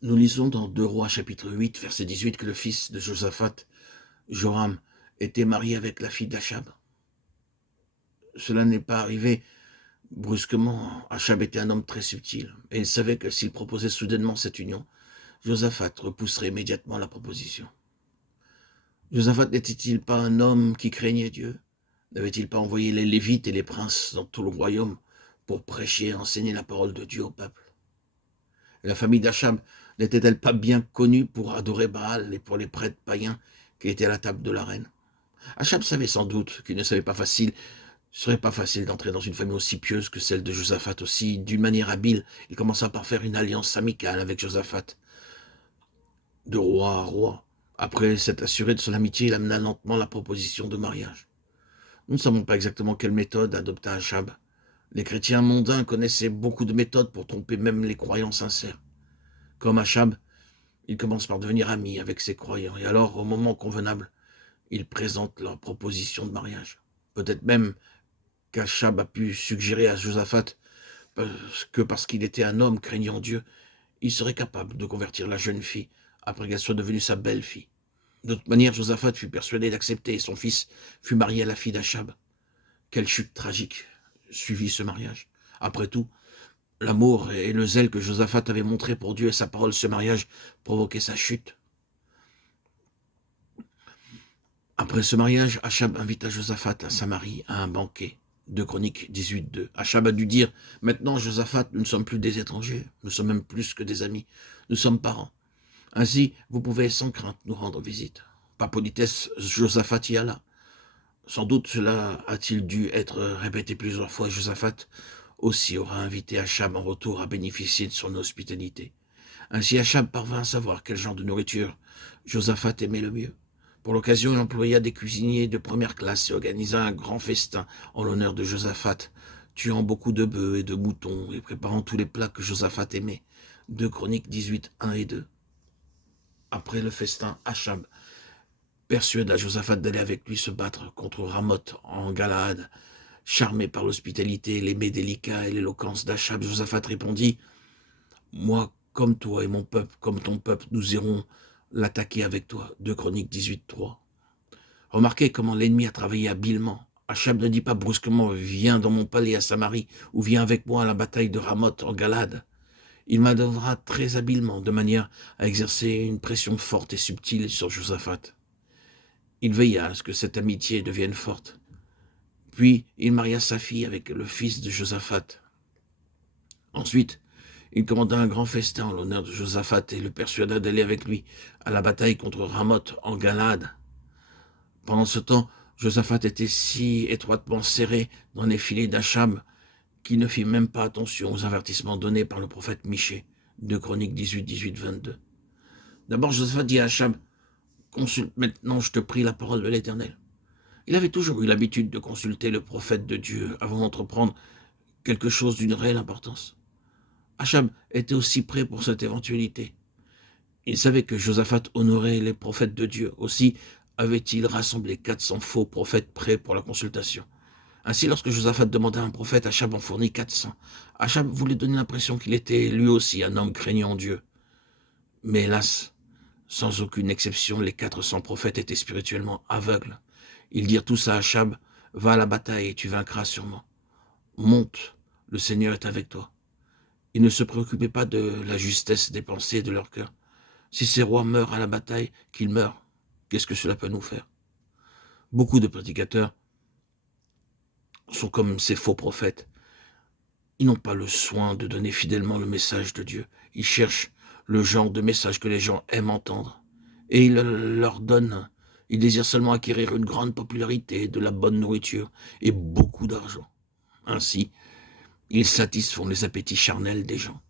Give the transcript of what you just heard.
Nous lisons dans 2 Rois chapitre 8, verset 18 que le fils de Josaphat, Joram, était marié avec la fille d'Achab. Cela n'est pas arrivé brusquement. Achab était un homme très subtil et il savait que s'il proposait soudainement cette union, Josaphat repousserait immédiatement la proposition. Josaphat n'était-il pas un homme qui craignait Dieu? N'avait-il pas envoyé les Lévites et les princes dans tout le royaume pour prêcher et enseigner la parole de Dieu au peuple? La famille d'Achab n'était-elle pas bien connue pour adorer Baal et pour les prêtres païens qui étaient à la table de la reine? Achab savait sans doute qu'il ne serait pas facile d'entrer dans une famille aussi pieuse que celle de Josaphat aussi. D'une manière habile, il commença par faire une alliance amicale avec Josaphat, de roi à roi. Après s'être assuré de son amitié, il amena lentement la proposition de mariage. Nous ne savons pas exactement quelle méthode adopta Achab. Les chrétiens mondains connaissaient beaucoup de méthodes pour tromper même les croyants sincères. Comme Achab, ils commencent par devenir amis avec ses croyants, et alors, au moment convenable, ils présentent leur proposition de mariage. Peut-être même qu'Achab a pu suggérer à Josaphat que parce qu'il était un homme craignant Dieu, il serait capable de convertir la jeune fille après qu'elle soit devenue sa belle-fille. De toute manière, Josaphat fut persuadé d'accepter et son fils fut marié à la fille d'Achab. Quelle chute tragique suivit ce mariage. Après tout, l'amour et le zèle que Josaphat avait montré pour Dieu et sa parole, ce mariage provoquait sa chute. Après ce mariage, Achab invita Josaphat à Samarie à un banquet. 2 Chroniques 18:2. Achab a dû dire: maintenant, Josaphat, nous ne sommes plus des étrangers, nous sommes même plus que des amis, nous sommes parents. Ainsi, vous pouvez sans crainte nous rendre visite. Par politesse, Josaphat y alla. Sans doute cela a-t-il dû être répété plusieurs fois. Josaphat aussi aura invité Achab en retour à bénéficier de son hospitalité. Ainsi Achab parvint à savoir quel genre de nourriture Josaphat aimait le mieux. Pour l'occasion, il employa des cuisiniers de première classe et organisa un grand festin en l'honneur de Josaphat, tuant beaucoup de bœufs et de moutons et préparant tous les plats que Josaphat aimait. 2 Chroniques 18, 1 et 2. Après le festin, Achab persuada Josaphat d'aller avec lui se battre contre Ramoth en Galaad. Charmé par l'hospitalité, les mets délicats et l'éloquence d'Achab, Josaphat répondit: moi, comme toi et mon peuple, comme ton peuple, nous irons l'attaquer avec toi. 2 Chroniques 18, 3. Remarquez comment l'ennemi a travaillé habilement. Achab ne dit pas brusquement: viens dans mon palais à Samarie ou viens avec moi à la bataille de Ramoth en Galade. Il manœuvra très habilement, de manière à exercer une pression forte et subtile sur Josaphat. Il veilla à ce que cette amitié devienne forte. Puis, il maria sa fille avec le fils de Josaphat. Ensuite, il commanda un grand festin en l'honneur de Josaphat et le persuada d'aller avec lui à la bataille contre Ramoth en Galade. Pendant ce temps, Josaphat était si étroitement serré dans les filets d'Achab qu'il ne fit même pas attention aux avertissements donnés par le prophète Michée. 2 Chroniques 18, 18, 22. D'abord, Josaphat dit à Achab: consulte maintenant, je te prie, la parole de l'Éternel. Il avait toujours eu l'habitude de consulter le prophète de Dieu avant d'entreprendre quelque chose d'une réelle importance. Achab était aussi prêt pour cette éventualité. Il savait que Josaphat honorait les prophètes de Dieu. Aussi avait-il rassemblé 400 faux prophètes prêts pour la consultation. Ainsi, lorsque Josaphat demanda un prophète, Achab en fournit 400. Achab voulait donner l'impression qu'il était lui aussi un homme craignant Dieu. Mais hélas, sans aucune exception, les 400 prophètes étaient spirituellement aveugles. Ils dirent tous à Achab: va à la bataille et tu vaincras sûrement. Monte, le Seigneur est avec toi. Ils ne se préoccupaient pas de la justesse des pensées de leur cœur. Si ces rois meurent à la bataille, qu'ils meurent. Qu'est-ce que cela peut nous faire? Beaucoup de prédicateurs sont comme ces faux prophètes. Ils n'ont pas le soin de donner fidèlement le message de Dieu. Ils cherchent le genre de message que les gens aiment entendre. Et ils leur donnent. Ils désirent seulement acquérir une grande popularité, de la bonne nourriture et beaucoup d'argent. Ainsi, ils satisfont les appétits charnels des gens.